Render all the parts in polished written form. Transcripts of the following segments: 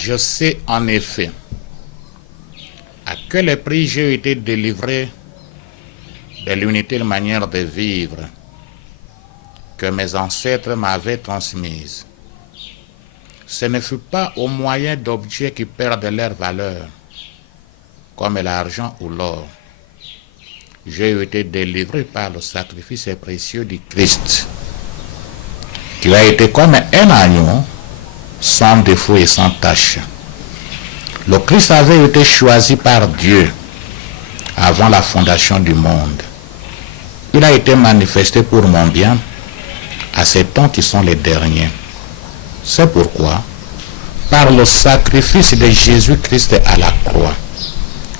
Je sais en effet à quel prix j'ai été délivré de l'inutile manière de vivre que mes ancêtres m'avaient transmise. Ce ne fut pas au moyen d'objets qui perdent leur valeur, comme l'argent ou l'or. J'ai été délivré par le sacrifice précieux du Christ, qui a été comme un agneau, sans défaut et sans tache. Le Christ avait été choisi par Dieu avant la fondation du monde. Il a été manifesté pour mon bien à ces temps qui sont les derniers. C'est pourquoi, par le sacrifice de Jésus-Christ à la croix,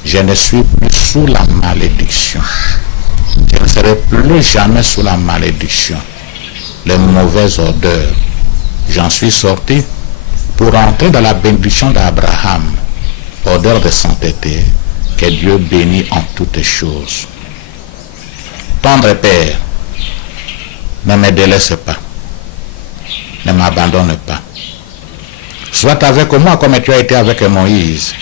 je ne suis plus sous la malédiction. Je ne serai plus jamais sous la malédiction. Les mauvaises odeurs. J'en suis sorti pour entrer dans la bénédiction d'Abraham, odeur de sainteté, que Dieu bénit en toutes choses. Tendre Père, ne me délaisse pas, ne m'abandonne pas. Sois avec moi comme tu as été avec Moïse.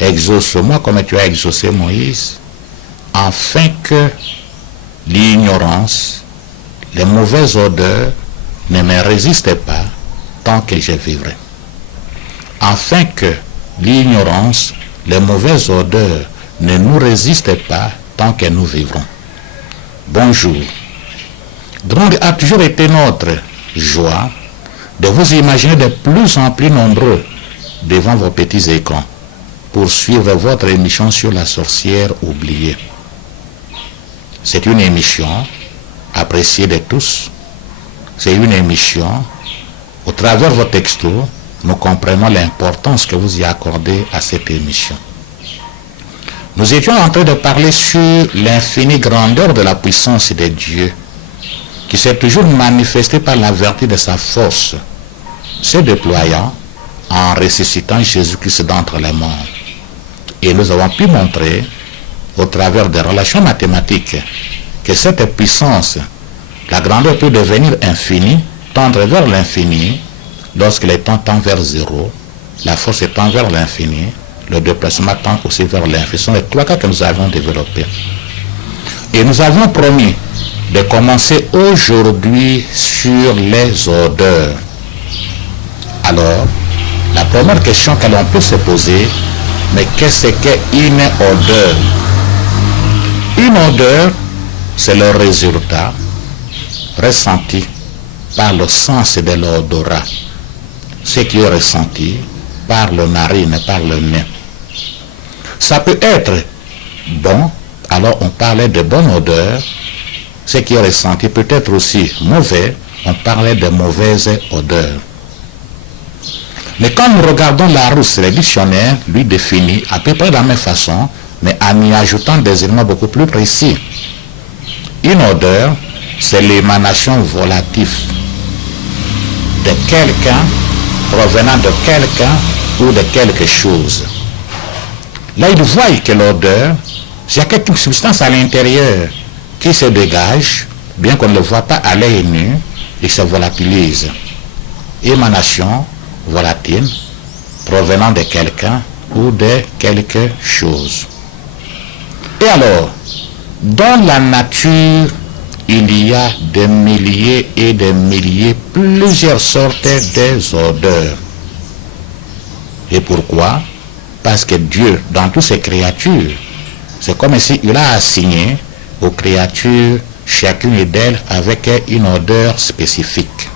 Exauce-moi comme tu as exaucé Moïse, afin que l'ignorance, les mauvaises odeurs ne me résistent pas tant que je vivrai. Afin que l'ignorance, les mauvaises odeurs ne nous résistent pas tant que nous vivrons. Bonjour. Grande a toujours été notre joie de vous imaginer de plus en plus nombreux devant vos petits écrans pour suivre votre émission sur la sorcière oubliée. C'est une émission appréciée de tous. C'est une émission, au travers de vos textos, nous comprenons l'importance que vous y accordez à cette émission. Nous étions en train de parler sur l'infinie grandeur de la puissance de Dieu, qui s'est toujours manifestée par la vertu de sa force, se déployant en ressuscitant Jésus-Christ d'entre les morts. Et nous avons pu montrer, au travers des relations mathématiques, que cette puissance, la grandeur peut devenir infinie, tendre vers l'infini, lorsque le temps tend vers zéro, la force tend vers l'infini, le déplacement tend aussi vers l'infini. Ce sont les trois cas que nous avons développés. Et nous avions promis de commencer aujourd'hui sur les odeurs. Alors, la première question que l'on peut se poser, mais qu'est-ce qu'une odeur? Une odeur, c'est le résultat ressenti par le sens de l'odorat, ce qui est ressenti par le narine, par le nez. Ça peut être bon, alors on parlait de bonne odeur, ce qui est ressenti peut être aussi mauvais, on parlait de mauvaise odeur. Mais quand nous regardons Larousse, le dictionnaire lui définit à peu près de la même façon, mais en y ajoutant des éléments beaucoup plus précis. Une odeur, c'est l'émanation volative de quelqu'un, provenant de quelqu'un ou de quelque chose. Là, il voit que l'odeur, il y a quelque substance à l'intérieur qui se dégage, bien qu'on ne le voit pas à l'œil nu, et se volatilise. Émanation volatile, provenant de quelqu'un ou de quelque chose. Et alors, dans la nature, il y a des milliers et des milliers, plusieurs sortes d'odeurs. Et pourquoi? Parce que Dieu, dans toutes ses créatures, c'est comme si il a assigné aux créatures, chacune d'elles, avec une odeur spécifique.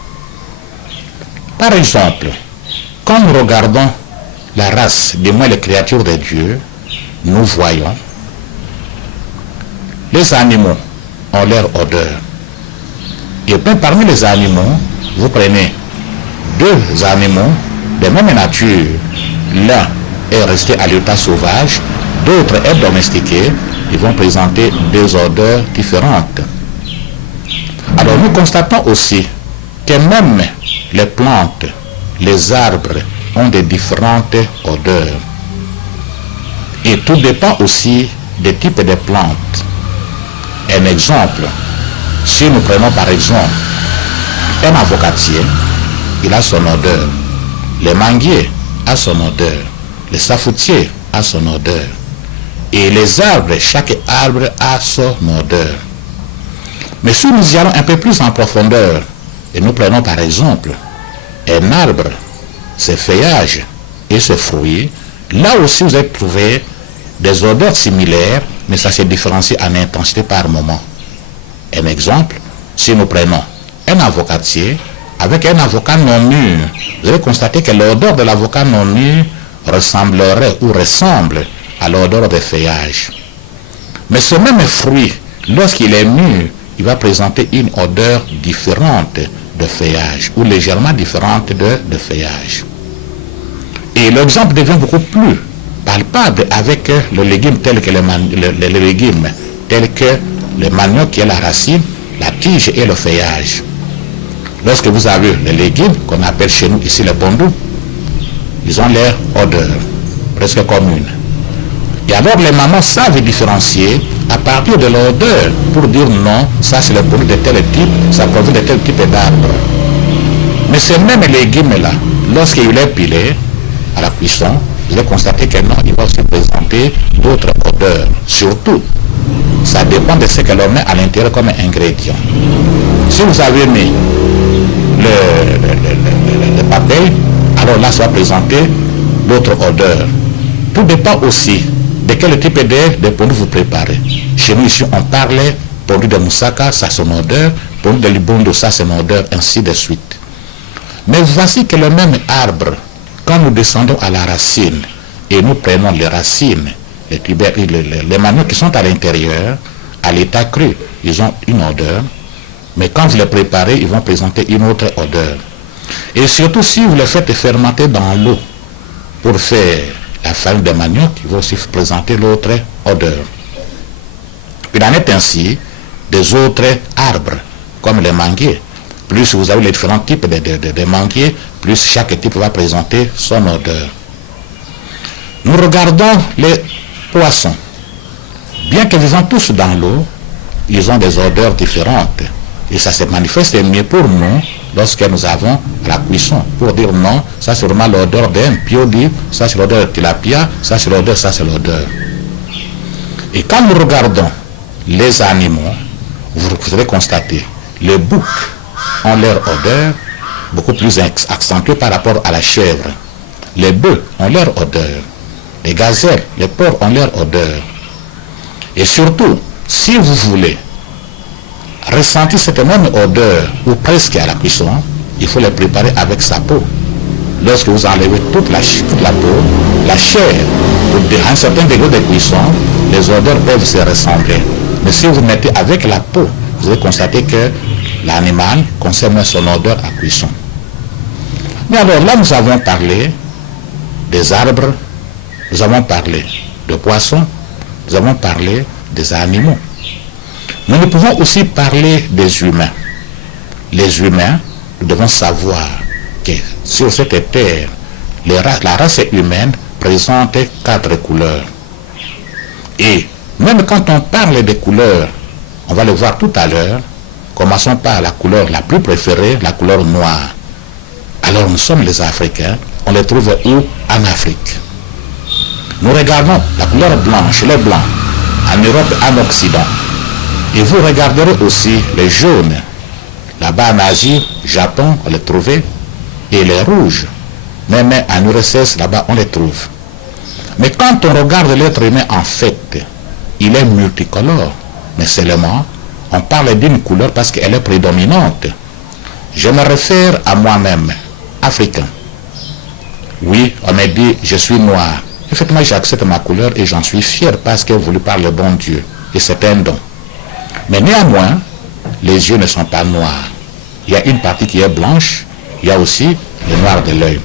Par exemple, quand nous regardons la race, du moins les créatures de Dieu, nous voyons, les animaux ont leur odeur. Et bien parmi les animaux, vous prenez deux animaux de même nature. L'un est resté à l'état sauvage, d'autres est domestiqué. Ils vont présenter deux odeurs différentes. Alors nous constatons aussi que même les plantes, les arbres ont des différentes odeurs. Et tout dépend aussi des types de plantes. Un exemple, si nous prenons par exemple un avocatier, il a son odeur. Le manguier a son odeur. Le safoutier a son odeur. Et les arbres, chaque arbre a son odeur. Mais si nous y allons un peu plus en profondeur, et nous prenons par exemple un arbre, ses feuillages et ses fruits, là aussi vous allez trouver des odeurs similaires, mais ça se différencie en intensité par moment. Un exemple, si nous prenons un avocatier avec un avocat non mûr, vous allez constater que l'odeur de l'avocat non mûr ressemblerait ou ressemble à l'odeur des feuillages. Mais ce même fruit, lorsqu'il est mûr, il va présenter une odeur différente de feuillage ou légèrement différente de feuillage. Et l'exemple devient beaucoup plus palpable avec le légume tel que les légumes tels que le manioc qui est la racine, la tige et le feuillage. Lorsque vous avez les légumes qu'on appelle chez nous ici les bondous, ils ont leur odeur presque commune. Et alors les mamans savent différencier à partir de l'odeur pour dire non, ça c'est le produit de tel type, ça provient de tel type d'arbre. Mais ces mêmes légumes-là, lorsqu'il est pilé à la cuisson, vous allez constater que non, il va se présenter d'autres odeurs. Surtout, ça dépend de ce que l'on met à l'intérieur comme ingrédient. Si vous avez mis le papier, alors là, ça va présenter d'autres odeurs. Tout dépend aussi de quel type de produit vous préparez. Chez nous, ici, on parlait produit de moussaka, ça c'est une odeur, produit de libondo, ça c'est une odeur, ainsi de suite. Mais voici que le même arbre, quand nous descendons à la racine et nous prenons les racines, les maniocs qui sont à l'intérieur, à l'état cru, ils ont une odeur, mais quand vous les préparez, ils vont présenter une autre odeur. Et surtout si vous les faites fermenter dans l'eau pour faire la farine de manioc, ils vont aussi présenter l'autre odeur. Il en est ainsi des autres arbres, comme les manguiers. Plus vous avez les différents types de manguiers, plus chaque type va présenter son odeur. Nous regardons les poissons. Bien que vivant tous dans l'eau, ils ont des odeurs différentes. Et ça se manifeste mieux pour nous lorsque nous avons la cuisson. Pour dire non, ça c'est vraiment l'odeur d'un piodi, ça c'est l'odeur de tilapia, ça c'est l'odeur, ça c'est l'odeur. Et quand nous regardons les animaux, vous allez constater, les boucs ont leur odeur beaucoup plus accentuée par rapport à la chèvre. Les bœufs ont leur odeur. Les gazelles, les porcs ont leur odeur. Et surtout, si vous voulez ressentir cette même odeur, ou presque à la cuisson, il faut les préparer avec sa peau. Lorsque vous enlevez toute la peau, la chair, à un certain degré de cuisson, les odeurs peuvent se ressembler. Mais si vous mettez avec la peau, vous allez constater que l'animal conserve son odeur à cuisson. Mais alors là, nous avons parlé des arbres, nous avons parlé de poissons, nous avons parlé des animaux. Mais nous pouvons aussi parler des humains. Les humains, nous devons savoir que sur cette terre, la race humaine présente 4 couleurs. Et même quand on parle des couleurs, on va le voir tout à l'heure, commençons par la couleur la plus préférée, la couleur noire. Alors nous sommes les Africains, on les trouve où? En Afrique. Nous regardons la couleur blanche, les blancs, en Europe, en Occident. Et vous regarderez aussi les jaunes. Là-bas en Asie, Japon, on les trouve. Et les rouges. Même en URSS, là-bas, on les trouve. Mais quand on regarde l'être humain, en fait, il est multicolore. Mais seulement, on parle d'une couleur parce qu'elle est prédominante. Je me réfère à moi-même, africain. Oui, on m'a dit, je suis noir. Effectivement, j'accepte ma couleur et j'en suis fier parce qu'elle est voulue par le bon Dieu. Et c'est un don. Mais néanmoins, les yeux ne sont pas noirs. Il y a une partie qui est blanche, il y a aussi le noir de l'œil.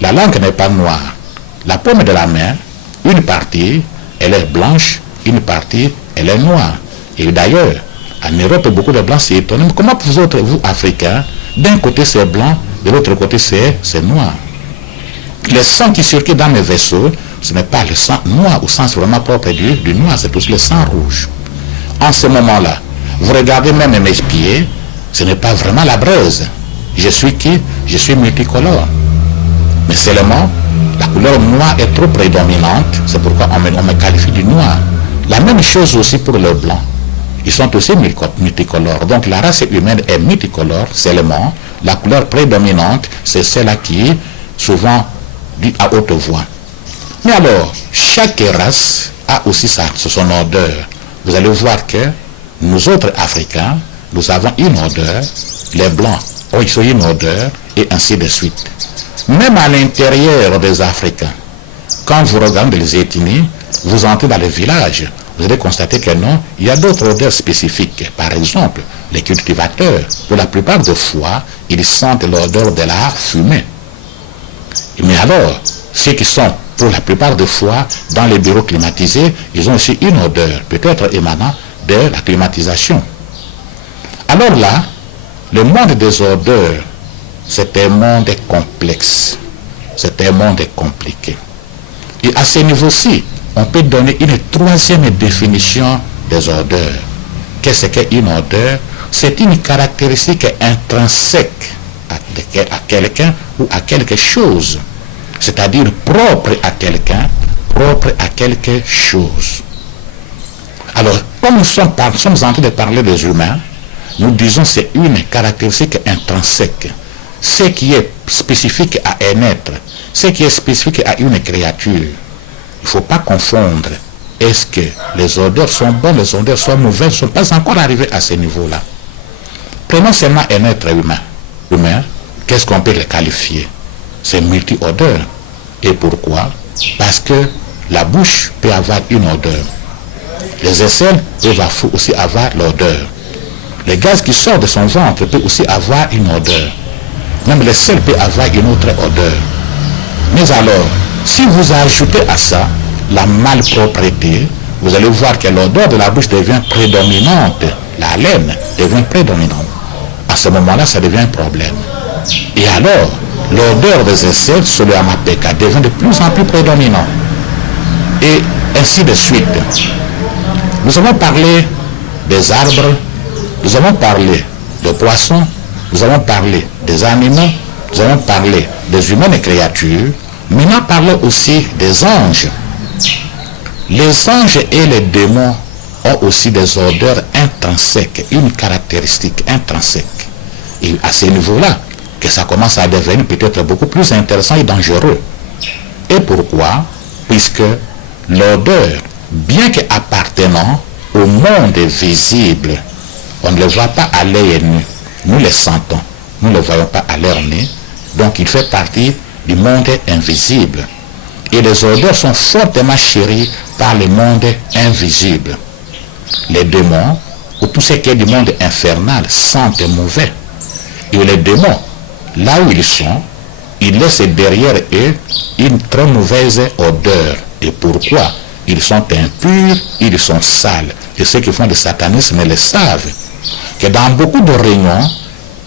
La langue n'est pas noire. La paume de la main, une partie, elle est blanche, une partie, elle est noire. Et d'ailleurs, en Europe, beaucoup de blancs s'y étonnent. Comment vous autres, vous, Africains, d'un côté c'est blanc, de l'autre côté c'est noir. Le sang qui circule dans mes vaisseaux, ce n'est pas le sang noir au sens vraiment propre du noir, c'est aussi le sang rouge. En ce moment-là, vous regardez même mes pieds, ce n'est pas vraiment la braise. Je suis qui? Je suis multicolore. Mais seulement, la couleur noire est trop prédominante, c'est pourquoi on me qualifie du noir. La même chose aussi pour le blanc. Ils sont aussi multicolores. Donc la race humaine est multicolore, seulement la couleur prédominante, c'est celle-là qui est souvent dite à haute voix. Mais alors, chaque race a aussi son odeur. Vous allez voir que nous autres Africains, nous avons une odeur, les Blancs ont une odeur, et ainsi de suite. Même à l'intérieur des Africains, quand vous regardez les ethnies, vous entrez dans les villages, vous allez constater que non, il y a d'autres odeurs spécifiques. Par exemple, les cultivateurs, pour la plupart des fois, ils sentent l'odeur de la fumée. Mais alors, ceux qui sont, pour la plupart des fois, dans les bureaux climatisés, ils ont aussi une odeur, peut-être émanant de la climatisation. Alors là, le monde des odeurs, c'est un monde complexe, c'est un monde compliqué. Et à ce niveau-ci, on peut donner une troisième définition des odeurs. Qu'est-ce qu'une odeur? C'est une caractéristique intrinsèque à quelqu'un ou à quelque chose. C'est-à-dire propre à quelqu'un, propre à quelque chose. Alors, comme nous sommes en train de parler des humains, nous disons que c'est une caractéristique intrinsèque. Ce qui est spécifique à un être, ce qui est spécifique à une créature. Il ne faut pas confondre. Est-ce que les odeurs sont bonnes, les odeurs sont mauvaises, ne sont pas encore arrivés à ce niveau-là. Prenons seulement un être humain, qu'est-ce qu'on peut le qualifier? C'est multi-odeur. Et pourquoi? Parce que la bouche peut avoir une odeur. Les aisselles peuvent aussi avoir l'odeur. Le gaz qui sort de son ventre peut aussi avoir une odeur. Même le sel peut avoir une autre odeur. Mais alors, si vous ajoutez à ça la malpropreté, vous allez voir que l'odeur de la bouche devient prédominante. La haleine devient prédominante. À ce moment-là, ça devient un problème. Et alors, l'odeur des aisselles, sur le amapeka, devient de plus en plus prédominant. Et ainsi de suite. Nous avons parlé des arbres, nous avons parlé des poissons, nous avons parlé des animaux, nous avons parlé des humaines créatures. Maintenant, parlons aussi des anges. Les anges et les démons ont aussi des odeurs intrinsèques, une caractéristique intrinsèque. Et à ce niveau-là, que ça commence à devenir peut-être beaucoup plus intéressant et dangereux. Et pourquoi? Puisque l'odeur, bien qu'appartenant au monde visible, on ne le voit pas à l'œil nu. Nous le sentons, nous ne le voyons pas à l'œil nu. Donc il fait partie du monde invisible. Et les odeurs sont fortement chéries par le monde invisible. Les démons, ou tout ce qui est du monde infernal, sentent mauvais. Et les démons, là où ils laissent derrière eux une très mauvaise odeur. Et pourquoi? Ils sont impurs, ils sont sales. Et ceux qui font le satanisme le savent. Que dans beaucoup de réunions,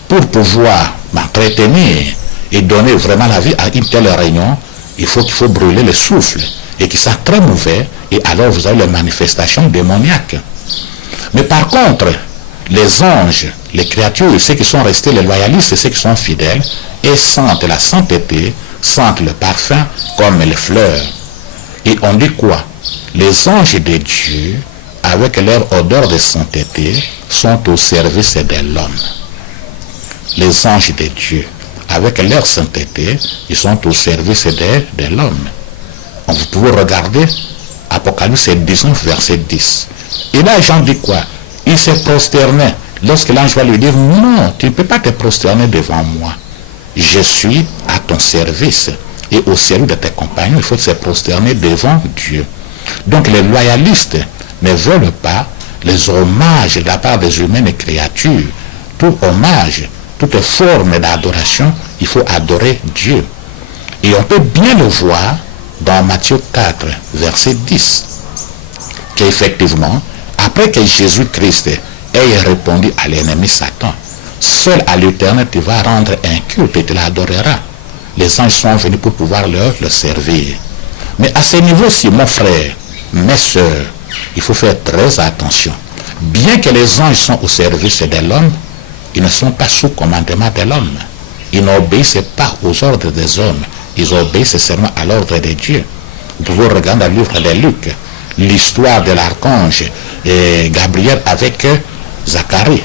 pour pouvoir m'entretenir et donner vraiment la vie à une telle réunion, il faut brûler le souffle. Et qui sont très mauvais, et alors vous avez les manifestations démoniaques. Mais par contre, les anges, les créatures, ceux qui sont restés, les loyalistes, ceux qui sont fidèles, et sentent la sainteté, sentent le parfum comme les fleurs. Et on dit quoi? Les anges de Dieu, avec leur odeur de sainteté, sont au service de l'homme. Les anges de Dieu, avec leur sainteté, ils sont au service de l'homme. Vous pouvez regarder Apocalypse 19, verset 10. Et là, Jean dit quoi? Il s'est prosterné. Lorsque l'ange va lui dire, non, tu ne peux pas te prosterner devant moi. Je suis à ton service. et au salut de tes compagnons, il faut se prosterner devant Dieu. Donc les loyalistes ne veulent pas les hommages de la part des humaines créatures. Tout hommage, toute forme d'adoration, il faut adorer Dieu. Et on peut bien le voir dans Matthieu 4, verset 10, qu'effectivement, après que Jésus-Christ ait répondu à l'ennemi Satan, seul à l'Éternel tu vas rendre un culte et tu l'adoreras. Les anges sont venus pour pouvoir le servir. Mais à ce niveau-ci, mon frère, mes soeurs, il faut faire très attention. Bien que les anges sont au service de l'homme, ils ne sont pas sous commandement de l'homme. Ils n'obéissent pas aux ordres des hommes. Ils obéissent seulement à l'ordre de Dieu. Vous pouvez regarder dans le livre de Luc, l'histoire de l'archange Gabriel avec Zacharie.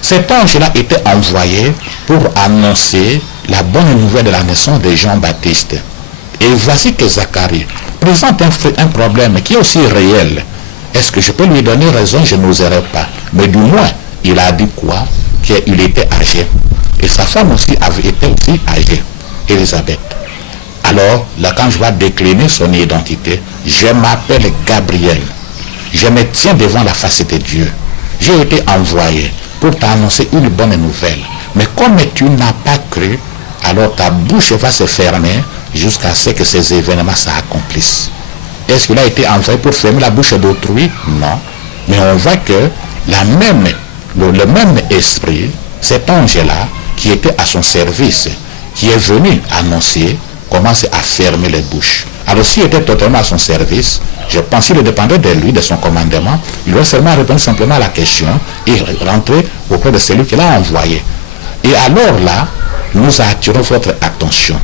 Cet ange-là était envoyé pour annoncer la bonne nouvelle de la naissance de Jean-Baptiste. Et voici que Zacharie présente un problème qui est aussi réel. Est-ce que je peux lui donner raison? Je n'oserais pas. Mais du moins, il a dit quoi? Qu'il était âgé. Et sa femme aussi avait été aussi âgée, Élisabeth. Alors, là, quand je vais décliner son identité, je m'appelle Gabriel. Je me tiens devant la face de Dieu. J'ai été envoyé pour t'annoncer une bonne nouvelle. Mais comme tu n'as pas cru, alors ta bouche va se fermer jusqu'à ce que ces événements s'accomplissent. Est-ce qu'il a été envoyé pour fermer la bouche d'autrui? Non. Mais on voit que le même esprit, cet ange-là, qui était à son service, qui est venu annoncer, commence à fermer les bouches. Alors s'il était totalement à son service, je pense qu'il dépendait de lui, de son commandement, il doit seulement répondre simplement à la question et rentrer auprès de celui qui l'a envoyé. Et alors là, nous attirons votre attention.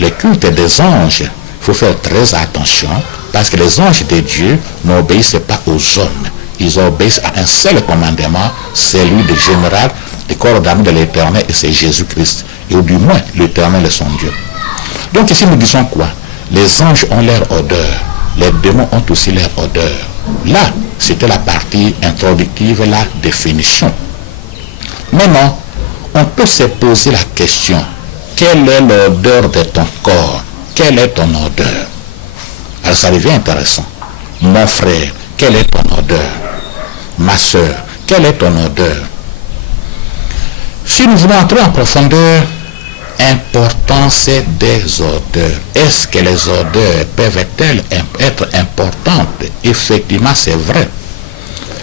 Le culte des anges, il faut faire très attention, parce que les anges de Dieu n'obéissent pas aux hommes. Ils obéissent à un seul commandement, celui du général des corps d'armée de l'Éternel, et c'est Jésus-Christ. Et du moins, l'Éternel est son Dieu. Donc ici, nous disons quoi? Les anges ont leur odeur. Les démons ont aussi leur odeur. Là, c'était la partie introductive, la définition. Maintenant, on peut se poser la question, quelle est l'odeur de ton corps? Quelle est ton odeur? Alors ça devient intéressant. Mon frère, quelle est ton odeur? Ma soeur, quelle est ton odeur? Si nous voulons entrer en profondeur, importance des odeurs. Est-ce que les odeurs peuvent-elles être importantes? Effectivement, c'est vrai.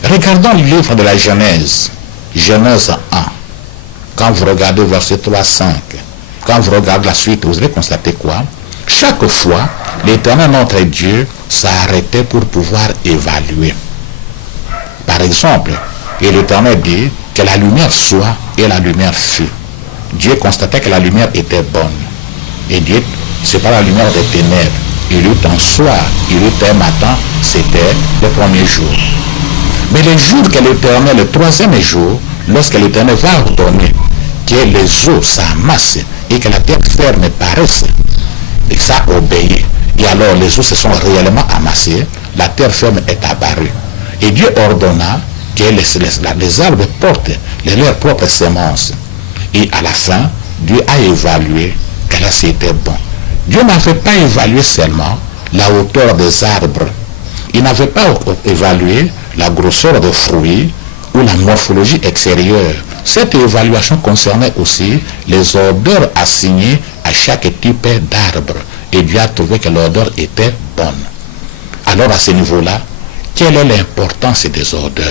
Regardons le livre de la Genèse, Genèse 1. Quand vous regardez verset 3, 5, quand vous regardez la suite, vous allez constater quoi? Chaque fois, l'Éternel notre Dieu s'arrêtait pour pouvoir évaluer. Par exemple, et l'Éternel dit que la lumière soit et la lumière fut. Dieu constatait que la lumière était bonne. Et Dieu, c'est pas la lumière des ténèbres. Il eut un soir, il eut un matin, c'était le premier jour. Mais le jour que l'Éternel, le troisième jour, lorsque l'Éternel va ordonner que les eaux s'amassent et que la terre ferme paraisse, et ça obéit. Et alors les eaux se sont réellement amassées, la terre ferme est apparue. Et Dieu ordonna que les arbres portent leurs propres semences. Et à la fin, Dieu a évalué que là c'était bon. Dieu n'avait pas évalué seulement la hauteur des arbres. Il n'avait pas évalué la grosseur des fruits ou la morphologie extérieure. Cette évaluation concernait aussi les odeurs assignées à chaque type d'arbre. Et Dieu a trouvé que l'odeur était bonne. Alors à ce niveau-là, quelle est l'importance des odeurs?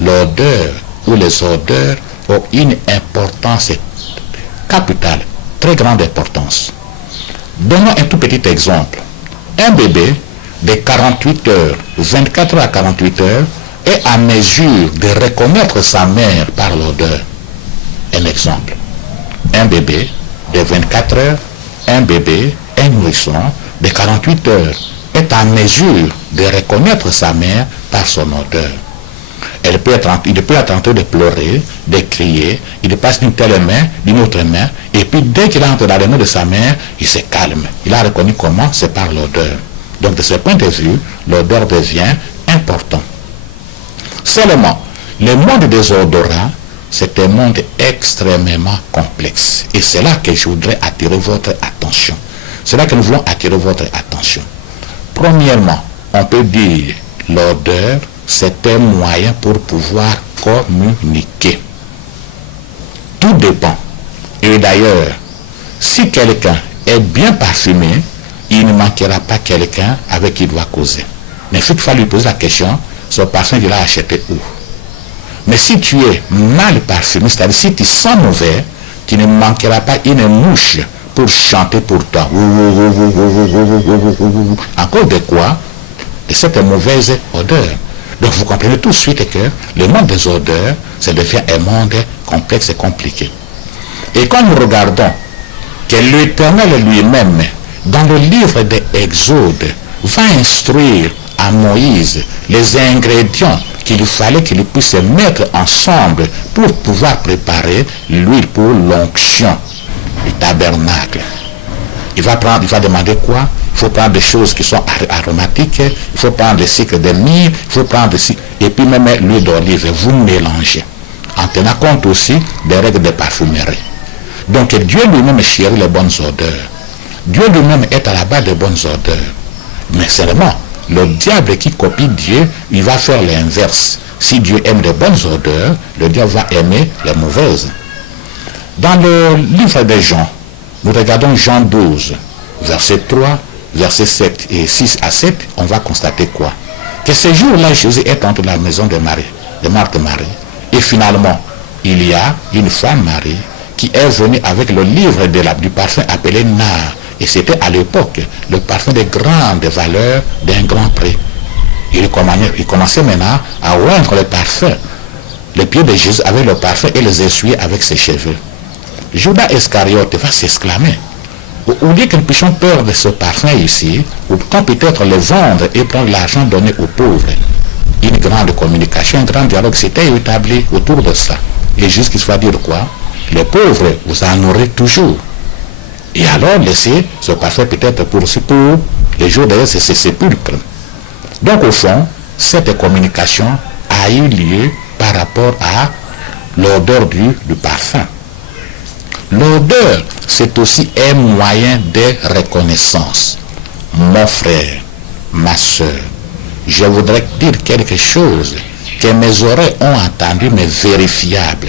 L'odeur ou les odeurs ont une importance capitale, très grande importance. Donnons un tout petit exemple. Un bébé de 48 heures, 24 heures à 48 heures, est à mesure de reconnaître sa mère par l'odeur. Un exemple. Un bébé de 24 heures, un nourrisson de 48 heures est à mesure de reconnaître sa mère par son odeur. Il peut être en train de pleurer, de crier, il passe d'une telle main, d'une autre main, et puis dès qu'il entre dans les mains de sa mère, il se calme. Il a reconnu comment? C'est par l'odeur. Donc de ce point de vue, l'odeur devient important. Seulement, le monde des odorats, c'est un monde extrêmement complexe. Et c'est là que je voudrais attirer votre attention. C'est là que nous voulons attirer votre attention. Premièrement, on peut dire l'odeur, c'est un moyen pour pouvoir communiquer. Tout dépend. Et d'ailleurs, si quelqu'un est bien parfumé, il ne manquera pas quelqu'un avec qui il doit causer. Mais si tu vas lui poser la question, ce parfum, il l'a acheté où? Mais si tu es mal parfumé, c'est-à-dire si tu sens mauvais, tu ne manqueras pas une mouche pour chanter pour toi. Encore de quoi? De cette mauvaise odeur. Donc vous comprenez tout de suite que le monde des odeurs, ça devient un monde complexe et compliqué. Et quand nous regardons que l'Éternel lui-même, dans le livre des Exodes, va instruire à Moïse les ingrédients qu'il fallait qu'il puisse mettre ensemble pour pouvoir préparer l'huile pour l'onction du tabernacle. Il va demander quoi? Il faut prendre des choses qui sont aromatiques, il faut prendre le sucre de myrrhe, il faut prendre et puis même l'huile d'olive, vous mélangez, en tenant compte aussi des règles de parfumerie. Donc Dieu lui-même chérit les bonnes odeurs. Dieu lui-même est à la base des bonnes odeurs. Mais seulement, le diable qui copie Dieu, il va faire l'inverse. Si Dieu aime les bonnes odeurs, le diable va aimer les mauvaises. Dans le livre de Jean, nous regardons Jean 12, verset 3, verset 7 et 6 à 7, on va constater quoi? Que ce jour-là, Jésus est entré dans la maison de Marie, de Marthe et Marie. Et finalement, il y a une femme, Marie, qui est venue avec le livre du parfum appelé nard. Et c'était à l'époque le parfum de grande valeur, d'un grand prix. Il commençait maintenant à oindre le parfum. Les pieds de Jésus avec le parfum et les essuyer avec ses cheveux. Judas Iscariote va s'exclamer. Au lieu que nous puissions perdre ce parfum ici, ou qu'on peut-être le vendre et prendre l'argent donné aux pauvres. Une grande communication, un grand dialogue s'était établi autour de ça. Et Jésus qui se va dire quoi? Les pauvres, vous en aurez toujours. Et alors laissez ce parfum peut-être pour les jours derrière ces sépulcres. Donc au fond, cette communication a eu lieu par rapport à l'odeur du parfum. L'odeur, c'est aussi un moyen de reconnaissance. Mon frère, ma soeur, je voudrais dire quelque chose que mes oreilles ont entendu, mais vérifiable.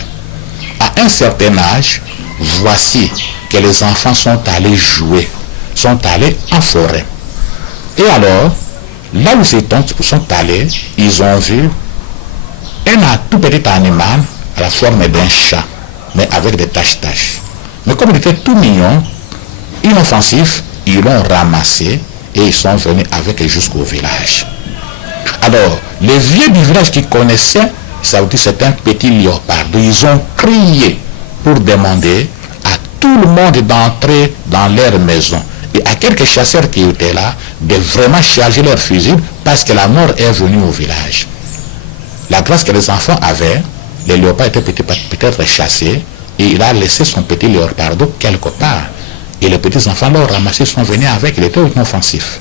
À un certain âge, voici que les enfants sont allés jouer, sont allés en forêt. Et alors, là où ils sont allés, ils ont vu un tout petit animal à la forme d'un chat, mais avec des taches-taches. Mais comme il était tout mignon, inoffensif, ils l'ont ramassé et ils sont venus avec jusqu'au village. Alors, les vieux du village qui connaissaient, ça veut dire c'est un petit léopard. Ils ont crié pour demander à tout le monde d'entrer dans leur maison. Et à quelques chasseurs qui étaient là, de vraiment charger leurs fusils parce que la mort est venue au village. La grâce que les enfants avaient, les léopards étaient peut-être chassés et il a laissé son petit léopard quelque part. Et les petits enfants l'ont ramassé, sont venus avec, il était inoffensif.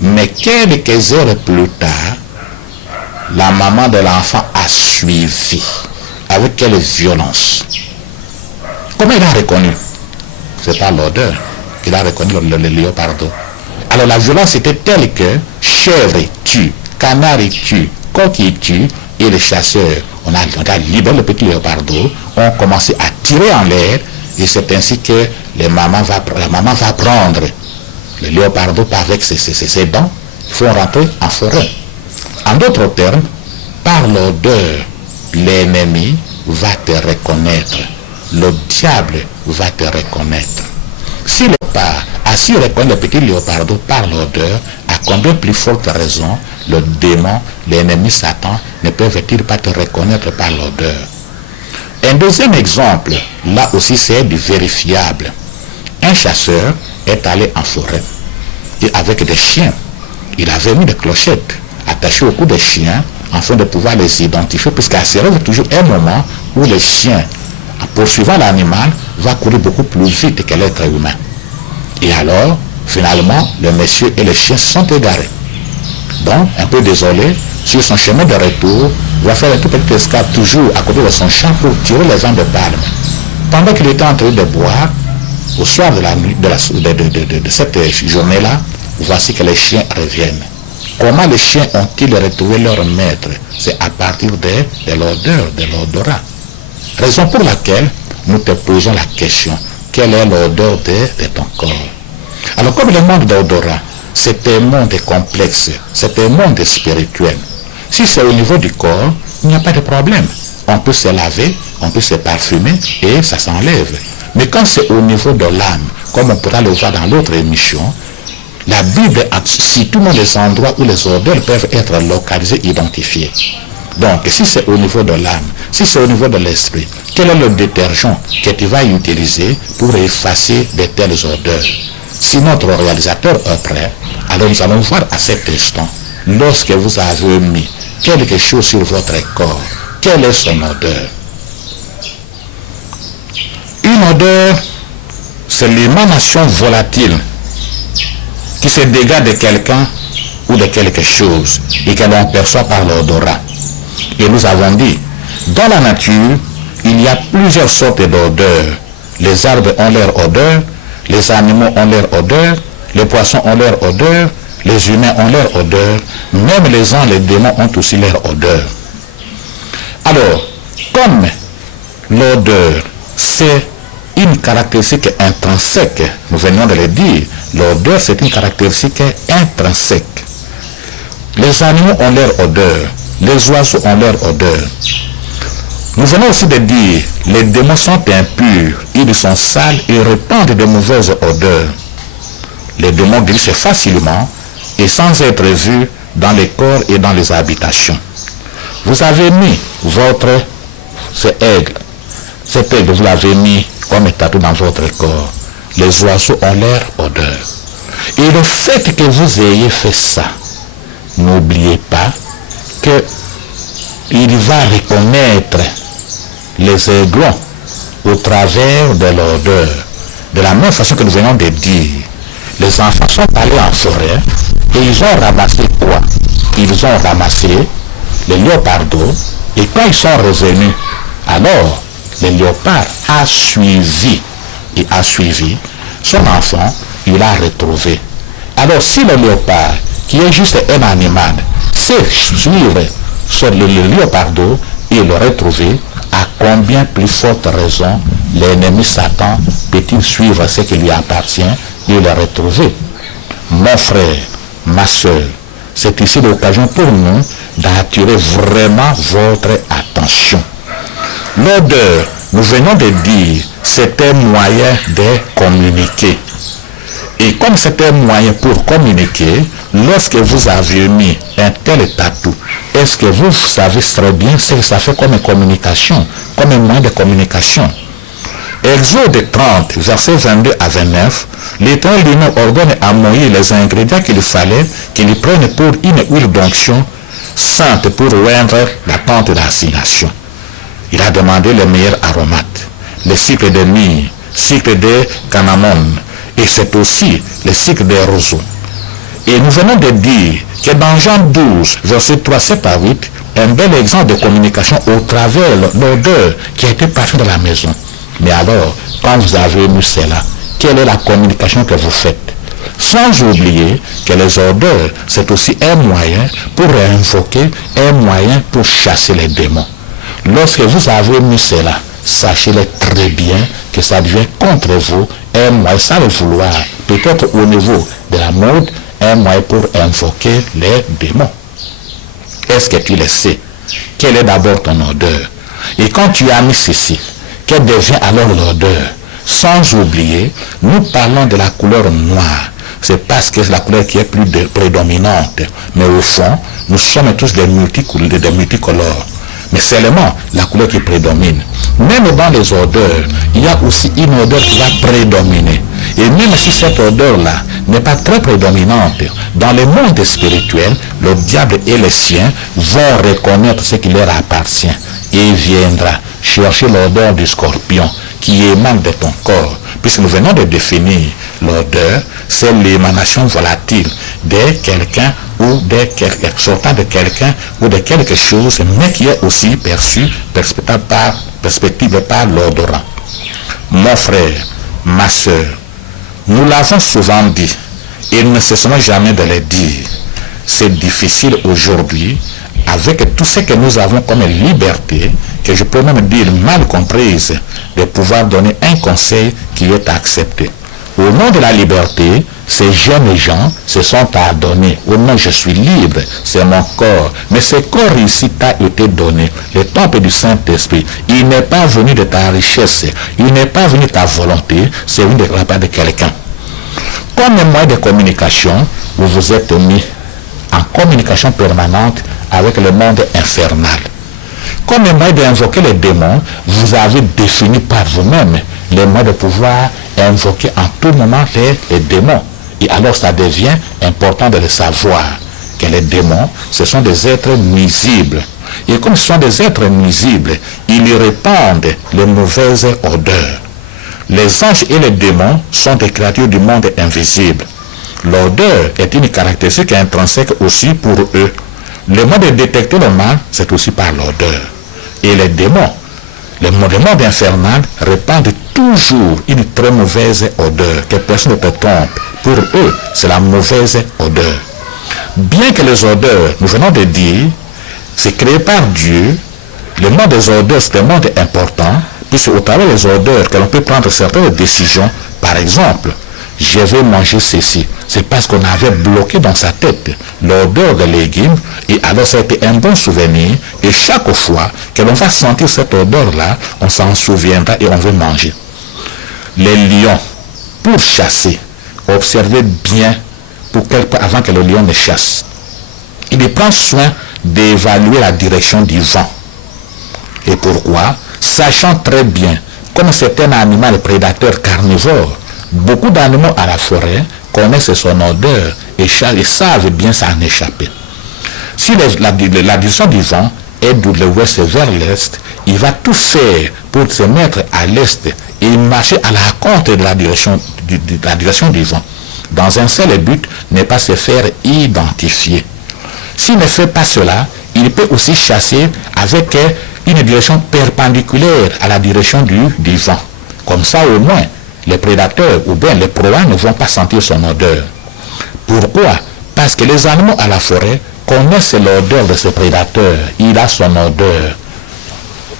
Mais quelques heures plus tard, la maman de l'enfant a suivi. Avec quelle violence? Comment il a reconnu? C'est pas l'odeur qu'il a reconnu le léopard. Alors la violence était telle que chèvre tue, canard tue, coq tue, et les chasseurs, on a libéré le petit léopard, ont commencé à tirer en l'air, et c'est ainsi que la maman va prendre le léopard avec ses dents, il faut rentrer en forêt. En d'autres termes, par l'odeur, l'ennemi va te reconnaître. Le diable va te reconnaître. Si le léopard a su reconnaître le petit léopard par l'odeur, à combien plus forte raison le démon, l'ennemi Satan, ne peuvent-ils pas te reconnaître par l'odeur? Un deuxième exemple, là aussi c'est du vérifiable. Un chasseur est allé en forêt et avec des chiens. Il avait mis des clochettes attachées au cou des chiens afin de pouvoir les identifier, puisqu'il se arrive toujours un moment où le chien, en poursuivant l'animal, va courir beaucoup plus vite que l'être humain. Et alors, finalement, le monsieur et le chien se sont égarés. Donc, un peu désolé, sur son chemin de retour, il va faire un tout petit escale toujours à côté de son champ pour tirer les vents de palme. Pendant qu'il était en train de boire, au soir de la nuit, de cette journée-là, voici que les chiens reviennent. Comment les chiens ont-ils retrouvé leur maître? C'est à partir de l'odeur, de l'odorat. Raison pour laquelle nous te posons la question, quelle est l'odeur de ton corps? Alors comme le monde d'odorat, c'est un monde complexe, c'est un monde spirituel. Si c'est au niveau du corps, il n'y a pas de problème. On peut se laver, on peut se parfumer et ça s'enlève. Mais quand c'est au niveau de l'âme, comme on pourra le voir dans l'autre émission, la Bible situe les endroits où les odeurs peuvent être localisées, identifiées. Donc, si c'est au niveau de l'âme, si c'est au niveau de l'esprit, quel est le détergent que tu vas utiliser pour effacer de telles odeurs? Si notre réalisateur est prêt, alors nous allons voir à cet instant, lorsque vous avez mis quelque chose sur votre corps, quelle est son odeur? Une odeur, c'est l'émanation volatile qui se dégage de quelqu'un ou de quelque chose et que l'on perçoit par l'odorat. Et nous avons dit, dans la nature, il y a plusieurs sortes d'odeurs. Les arbres ont leur odeur, les animaux ont leur odeur, les poissons ont leur odeur, les humains ont leur odeur, même les anges, les démons ont aussi leur odeur. Alors, comme l'odeur, c'est une caractéristique intrinsèque, nous venons de le dire, l'odeur c'est une caractéristique intrinsèque. Les animaux ont leur odeur, les oiseaux ont leur odeur. Nous venons aussi de dire, les démons sont impurs, ils sont sales et répandent de mauvaises odeurs. Les démons glissent facilement et sans être vus dans les corps et dans les habitations. Vous avez mis cet aigle, vous l'avez mis comme tatou dans votre corps. Les oiseaux ont leur odeur. Et le fait que vous ayez fait ça, n'oubliez pas qu'il va reconnaître les aiglons au travers de l'odeur. De la même façon que nous venons de dire, les enfants sont allés en forêt et ils ont ramassé quoi? Ils ont ramassé les léopards et quand ils sont revenus, alors le léopard a suivi son enfant, il l'a retrouvé. Alors si le léopard, qui est juste un animal, sait suivre sur le léopard et le retrouver, à combien plus forte raison l'ennemi Satan peut-il suivre ce qui lui appartient et le retrouver? Mon frère, ma soeur, c'est ici l'occasion pour nous d'attirer vraiment votre attention. L'odeur, nous venons de dire, c'est un moyen de communiquer. Et comme c'est un moyen pour communiquer, lorsque vous avez mis un tel tatou, est-ce que vous savez très bien ce que ça fait comme communication, comme un moyen de communication? Exode 30, versets 22 à 29, l'Éternel lui-même ordonne à Moïse les ingrédients qu'il fallait qu'il prenne pour une huile d'onction sainte pour oindre la tente d'assignation. Il a demandé les meilleurs aromates, le cycle de myrrhe, cycle de cannamone, et c'est aussi le cycle de roseau. Et nous venons de dire que dans Jean 12, verset 3, 7 à 8, un bel exemple de communication au travers l'odeur qui a été partie de la maison. Mais alors, quand vous avez mis cela, quelle est la communication que vous faites? Sans oublier que les odeurs, c'est aussi un moyen pour invoquer, un moyen pour chasser les démons. Lorsque vous avez mis cela, sachez-le très bien que ça devient contre vous un moyen, sans le vouloir, peut-être au niveau de la mode, un moyen pour invoquer les démons. Est-ce que tu le sais? Quelle est d'abord ton odeur? Et quand tu as mis ceci, quelle devient alors l'odeur? Sans oublier, nous parlons de la couleur noire. C'est parce que c'est la couleur qui est plus prédominante. Mais au fond, nous sommes tous des multicolores. Mais seulement la couleur qui prédomine. Même dans les odeurs, il y a aussi une odeur qui va prédominer. Et même si cette odeur-là n'est pas très prédominante, dans le monde spirituel, le diable et les siens vont reconnaître ce qui leur appartient. Et il viendra chercher l'odeur du scorpion qui émane de ton corps. Puisque nous venons de définir l'odeur, c'est l'émanation volatile de quelqu'un ou de sortant de quelqu'un ou de quelque chose, mais qui est aussi perçu, perspective par l'odorat. Mon frère, ma sœur, nous l'avons souvent dit et nous ne cesserons jamais de le dire. C'est difficile aujourd'hui, avec tout ce que nous avons comme liberté, que je peux même dire mal comprise, de pouvoir donner un conseil qui est accepté. Au nom de la liberté, ces jeunes gens se sont pardonnés. Au nom, je suis libre, c'est mon corps. Mais ce corps ici t'a été donné, le temple du Saint-Esprit. Il n'est pas venu de ta richesse, il n'est pas venu de ta volonté, c'est venu de la part de quelqu'un. Comme moyen de communication, vous vous êtes mis en communication permanente avec le monde infernal. Comme moyen d'invoquer les démons, vous avez défini par vous-même les moyens de pouvoir invoquer en tout moment les démons. Et alors ça devient important de le savoir, que les démons, ce sont des êtres nuisibles. Et comme ce sont des êtres nuisibles, ils répandent les mauvaises odeurs. Les anges et les démons sont des créatures du monde invisible. L'odeur est une caractéristique intrinsèque aussi pour eux. Le moyen de détecter le mal, c'est aussi par l'odeur. Et les démons, le monde infernal répandent toujours une très mauvaise odeur, que personne ne te trompe. Pour eux, c'est la mauvaise odeur. Bien que les odeurs, nous venons de dire, c'est créé par Dieu, le monde des odeurs, c'est un monde important, puisque au travers des odeurs, que l'on peut prendre certaines décisions. Par exemple, je vais manger ceci. C'est parce qu'on avait bloqué dans sa tête l'odeur des légumes, et alors ça a été un bon souvenir, et chaque fois que l'on va sentir cette odeur-là, on s'en souviendra et on veut manger. Les lions, pour chasser, observez bien avant que le lion ne chasse. Il prend soin d'évaluer la direction du vent. Et pourquoi? Sachant très bien, comme c'est un animal prédateur carnivore, beaucoup d'animaux à la forêt connaissent son odeur et savent bien s'en échapper. Si la direction du vent est de l'ouest vers l'est, il va tout faire pour se mettre à l'est et marcher à la compte de la direction du vent. Dans un seul but, ne pas se faire identifier. S'il ne fait pas cela, il peut aussi chasser avec une direction perpendiculaire à la direction du vent. Comme ça, au moins, les prédateurs ou bien les proies ne vont pas sentir son odeur. Pourquoi? Parce que les animaux à la forêt connaissent l'odeur de ce prédateur. Il a son odeur.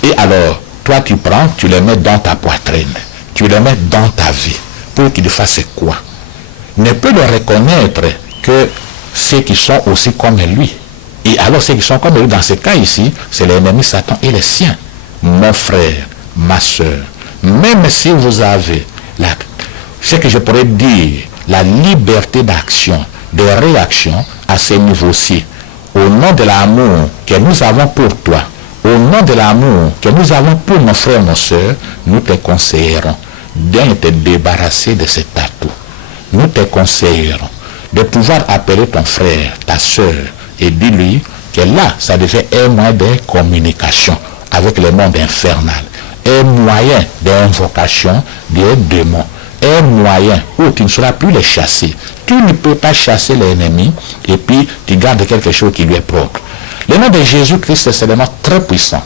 Et alors, toi tu prends, tu le mets dans ta poitrine. Tu le mets dans ta vie. Pour qu'il fasse quoi? Ne peut le reconnaître que ceux qui sont aussi comme lui. Et alors ceux qui sont comme lui, dans ce cas ici, c'est l'ennemi Satan et les siens. Mon frère, ma soeur, même si vous avez ce que je pourrais dire, la liberté d'action, de réaction à ce niveau-ci, au nom de l'amour que nous avons pour toi, au nom de l'amour que nous avons pour nos frères et nos sœurs, nous te conseillerons de te débarrasser de cet atout. Nous te conseillerons de pouvoir appeler ton frère, ta sœur, et dis-lui que là, ça devient un moyen de communication avec le monde infernal, un moyen d'invocation des démons, un moyen où tu ne sauras plus les chasser. Tu ne peux pas chasser l'ennemi et puis tu gardes quelque chose qui lui est propre. Le nom de Jésus-Christ est seulement très puissant.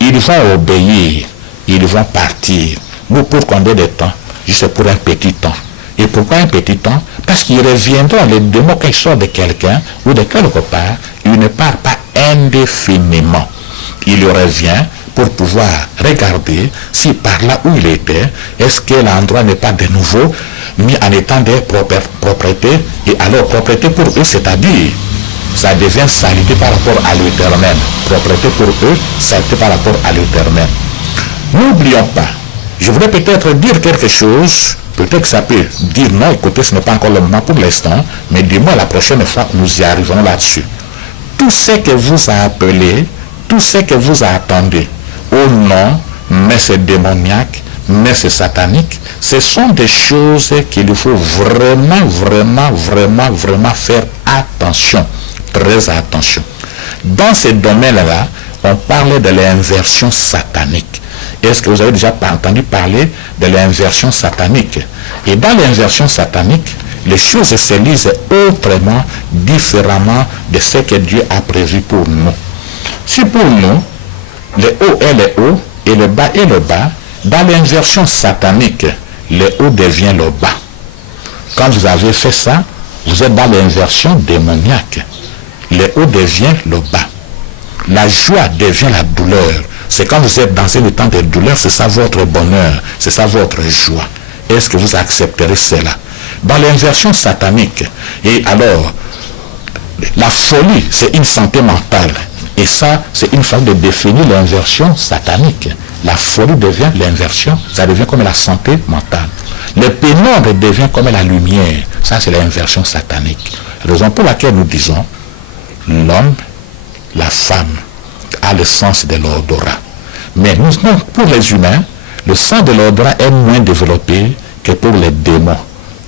Ils vont obéir, ils vont partir. Nous, pour combien de temps? Juste pour un petit temps. Et pourquoi un petit temps? Parce qu'ils reviendront, les démons, quand ils sortent de quelqu'un ou de quelque part, ils ne partent pas indéfiniment. Il revient pour pouvoir regarder si par là où il était, est-ce que l'endroit n'est pas de nouveau mis en état de propreté. Et alors, propreté pour eux, c'est-à-dire, ça devient saleté par rapport à l'éternel. Propreté pour eux, saleté par rapport à l'éternel. N'oublions pas, je voudrais peut-être dire quelque chose. Peut-être que ça peut dire non, écoutez, ce n'est pas encore le moment pour l'instant, mais dis-moi la prochaine fois, nous y arriverons là-dessus. Tout ce que vous appelez, tout ce que vous attendez, au nom, mais c'est démoniaque, mais c'est satanique, ce sont des choses qu'il faut vraiment faire attention, très attention. Dans ce domaine-là, on parle de l'inversion satanique. Est-ce que vous avez déjà entendu parler de l'inversion satanique? Et dans l'inversion satanique, les choses se lisent autrement, différemment de ce que Dieu a prévu pour nous. Si pour nous, le haut est le haut et le bas est le bas, dans l'inversion satanique, le haut devient le bas. Quand vous avez fait ça, vous êtes dans l'inversion démoniaque. Le haut devient le bas. La joie devient la douleur. C'est quand vous êtes dans un état de douleur, c'est ça votre bonheur, c'est ça votre joie. Est-ce que vous accepterez cela? Dans l'inversion satanique, et alors, la folie, c'est une santé mentale. Et ça, c'est une façon de définir l'inversion satanique. La folie devient l'inversion, ça devient comme la santé mentale. Le pénombre devient comme la lumière. Ça, c'est l'inversion satanique. Raison pour laquelle nous disons, l'homme, la femme, a le sens de l'odorat. Mais nous, pour les humains, le sens de l'odorat est moins développé que pour les démons.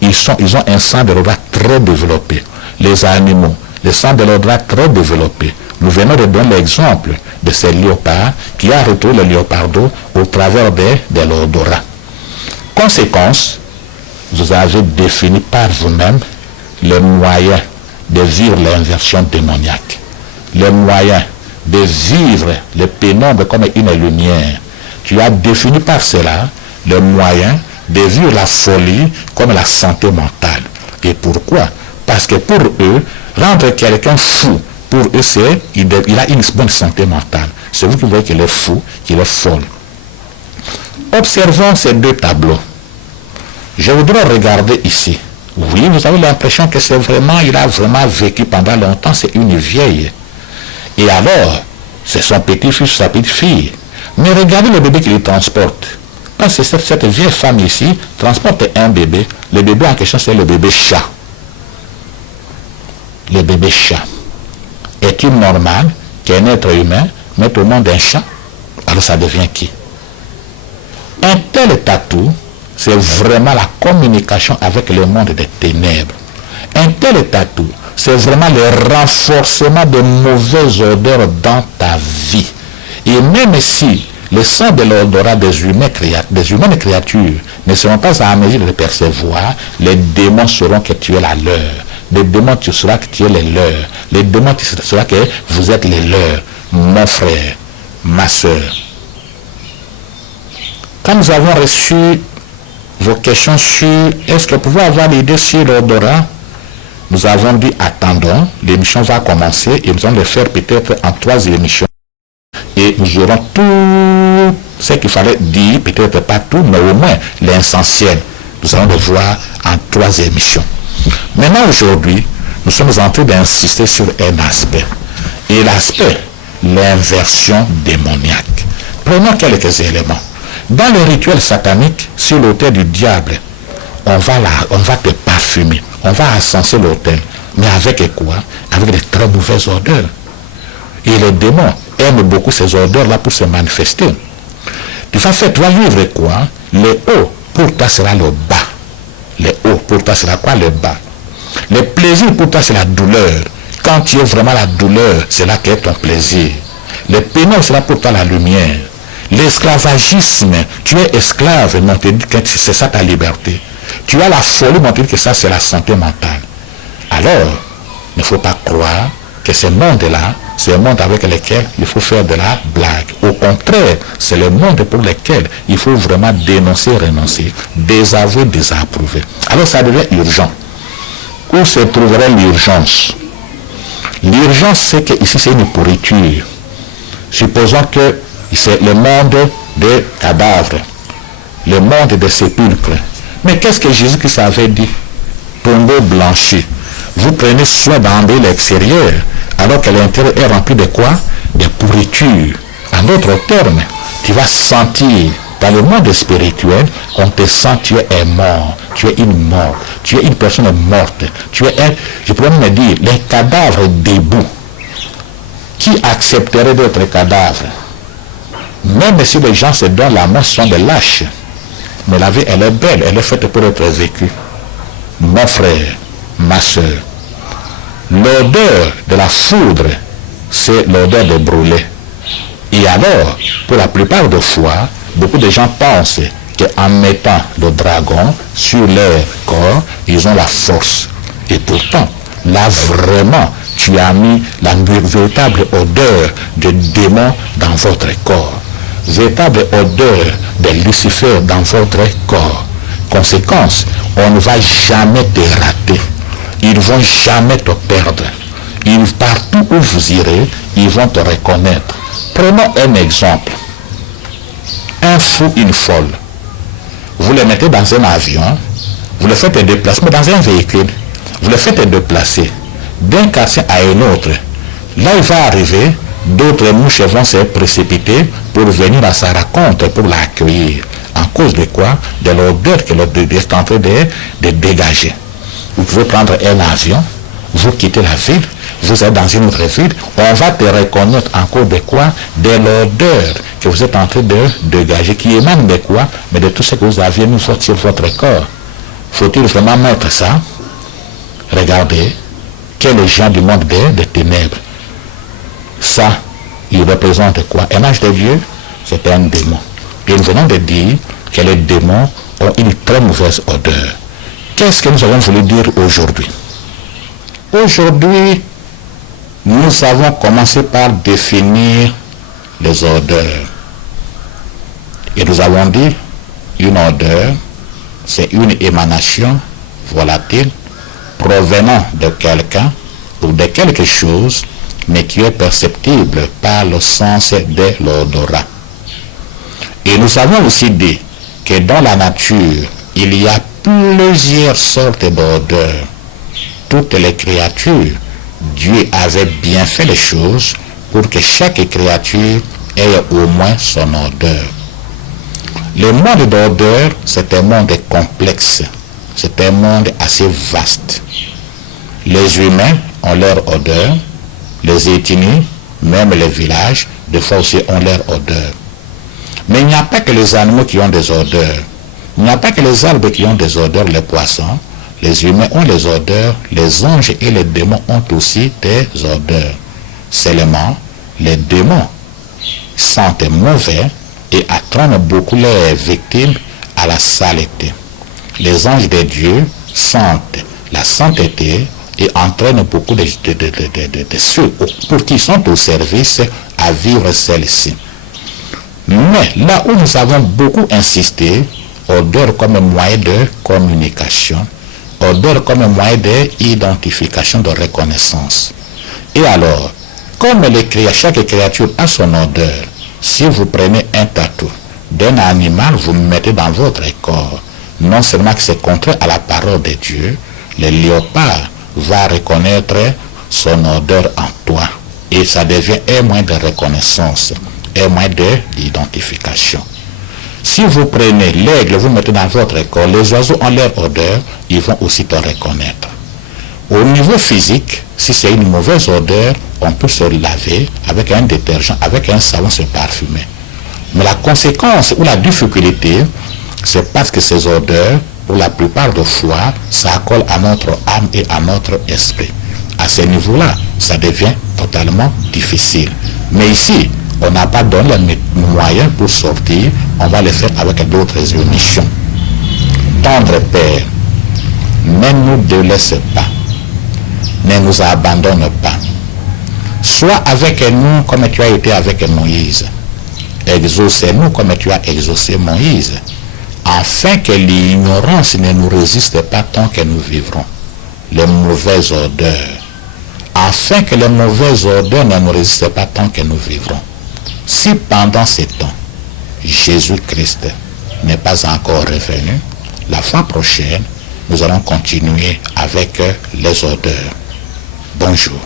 Ils ont un sens de l'odorat très développé. Les animaux, le sens de l'odorat très développé. Nous venons de donner l'exemple de ces léopards qui a retrouvé le léopardo au travers de l'odorat. Conséquence, vous avez défini par vous-même le moyen de vivre l'inversion démoniaque. Le moyen de vivre le pénombre comme une lumière. Tu as défini par cela le moyen de vivre la folie comme la santé mentale. Et pourquoi? Parce que pour eux, rendre quelqu'un fou, pour eux, il a une bonne santé mentale. C'est vous qui voyez qu'il est fou, qu'il est folle. Observons ces deux tableaux. Je voudrais regarder ici. Oui, vous avez l'impression que c'est vraiment, il a vraiment vécu pendant longtemps, c'est une vieille. Et alors, c'est son petit-fils, sa petite-fille. Mais regardez le bébé qui le transporte. Parce que cette vieille femme ici transporte un bébé. Le bébé en question, c'est le bébé chat. Le bébé chat. Est-il normal qu'un être humain mette au monde un chat? Alors ça devient qui? Un tel tatou, c'est vraiment la communication avec le monde des ténèbres. Un tel tatou, c'est vraiment le renforcement de mauvaises odeurs dans ta vie. Et même si le sang de l'odorat des humaines créatures ne seront pas à mesure de le percevoir, les démons sauront que tu es la leur. Les démons, tu sauras que tu es les leurs. Les démons, tu sauras que vous êtes les leurs. Mon frère, ma soeur. Quand nous avons reçu vos questions sur est-ce que vous pouvez avoir l'idée sur l'odorat, nous avons dit attendons, l'émission va commencer et nous allons le faire peut-être en 3 émissions. Et nous aurons tout ce qu'il fallait dire, peut-être pas tout, mais au moins l'essentiel. Nous allons le voir en 3 émissions. Maintenant, aujourd'hui, nous sommes en train d'insister sur un aspect. Et l'aspect, l'inversion démoniaque. Prenons quelques éléments. Dans le rituel satanique, sur l'autel du diable, on va te parfumer. On va ascenser l'autel. Mais avec quoi? Avec de très mauvaises odeurs. Et les démons aiment beaucoup ces odeurs-là pour se manifester. Tu vas vivre quoi? Le haut, pour toi, sera le bas. Le haut, pour toi, sera quoi? Le bas. Le plaisir, pour toi, c'est la douleur. Quand tu es vraiment la douleur, c'est là qu'est ton plaisir. Le pénombre sera pour toi la lumière. L'esclavagisme, tu es esclave, mais on te dit que c'est ça ta liberté. Tu as la folie, mais on te dit que ça, c'est la santé mentale. Alors, il ne faut pas croire que ce monde-là, c'est un monde avec lequel il faut faire de la blague. Au contraire, c'est le monde pour lequel il faut vraiment dénoncer, renoncer, désavouer, désapprouver. Alors ça devient urgent. Où se trouverait l'urgence? L'urgence, c'est qu'ici, c'est une pourriture. Supposons que c'est le monde des cadavres, le monde des sépulcres. Mais qu'est-ce que Jésus-Christ avait dit? Tombeau blanchi. Vous prenez soin d'embellir l'extérieur, alors que l'intérieur est rempli de quoi? De pourriture. En d'autres termes, tu vas sentir dans le monde spirituel, on te sent, tu es mort, tu es une mort, tu es une personne morte, tu es un, je pourrais me dire, les cadavres debout. Qui accepterait d'être cadavre? Même si les gens se donnent la mort, sont des lâches. Mais la vie, elle est belle, elle est faite pour être vécue. Mon frère, ma soeur, l'odeur de la foudre, c'est l'odeur de brûler. Et alors, pour la plupart des fois, beaucoup de gens pensent qu'en mettant le dragon sur leur corps, ils ont la force. Et pourtant, là vraiment, tu as mis la véritable odeur de démon dans votre corps. Véritable odeur de Lucifer dans votre corps. Conséquence, on ne va jamais te rater. Ils ne vont jamais te perdre. Partout où vous irez, ils vont te reconnaître. Prenons un exemple. Un fou, une folle. Vous le mettez dans un avion, vous le faites déplacer, mais dans un véhicule, vous le faites déplacer d'un quartier à un autre. Là, il va arriver, d'autres mouches vont se précipiter pour venir à sa rencontre, pour l'accueillir. En cause de quoi? De l'odeur que l'odeur est en train de dégager. Vous pouvez prendre un avion, vous quittez la ville, vous êtes dans une autre ville, on va te reconnaître en cause de quoi? De l'odeur que vous êtes en train de dégager, qui émane de quoi? Mais de tout ce que vous aviez mis sur votre corps. Faut-il vraiment mettre ça? Regardez, que les gens du monde des ténèbres, ça, il représente quoi? Un ange de Dieu, c'est un démon. Et nous venons de dire que les démons ont une très mauvaise odeur. Qu'est-ce que nous avons voulu dire aujourd'hui? Aujourd'hui, nous avons commencé par définir les odeurs. Et nous avons dit, une odeur, c'est une émanation volatile provenant de quelqu'un ou de quelque chose, mais qui est perceptible par le sens de l'odorat. Et nous avons aussi dit que dans la nature, il y a plusieurs sortes d'odeurs. Toutes les créatures, Dieu avait bien fait les choses pour que chaque créature ait au moins son odeur. Le monde d'odeur, c'est un monde complexe. C'est un monde assez vaste. Les humains ont leur odeur. Les ethnies, même les villages, des fois aussi ont leur odeur. Mais il n'y a pas que les animaux qui ont des odeurs. Il n'y a pas que les arbres qui ont des odeurs, les poissons. Les humains ont les odeurs, les anges et les démons ont aussi des odeurs. Seulement, les démons sentent mauvais et attirent beaucoup les victimes à la saleté. Les anges de Dieu sentent la sainteté et entraînent beaucoup de ceux pour qui sont au service à vivre celle-ci. Mais là où nous avons beaucoup insisté, odeur comme moyen de communication, odeur comme moyen d'identification, de reconnaissance. Et alors, comme chaque créature a son odeur, si vous prenez un tatou d'un animal, vous le mettez dans votre corps, non seulement que c'est contraire à la parole de Dieu, le léopard va reconnaître son odeur en toi. Et ça devient un moyen de reconnaissance, un moyen d'identification. Si vous prenez l'aigle, vous mettez dans votre corps, les oiseaux ont leur odeur, ils vont aussi te reconnaître. Au niveau physique, si c'est une mauvaise odeur, on peut se laver avec un détergent, avec un savon, se parfumer. Mais la conséquence ou la difficulté, c'est parce que ces odeurs, pour la plupart des fois, ça colle à notre âme et à notre esprit. À ce niveau-là, ça devient totalement difficile. Mais ici, on n'a pas donné les moyens pour sortir, on va le faire avec d'autres émissions. Tendre Père, ne nous délaisse pas, ne nous abandonne pas. Sois avec nous comme tu as été avec Moïse. Exauce-nous comme tu as exaucé Moïse, afin que l'ignorance ne nous résiste pas tant que nous vivrons. Les mauvaises odeurs, afin que les mauvaises odeurs ne nous résistent pas tant que nous vivrons. Si pendant ces temps, Jésus-Christ n'est pas encore revenu, la fois prochaine, nous allons continuer avec les odeurs. Bonjour.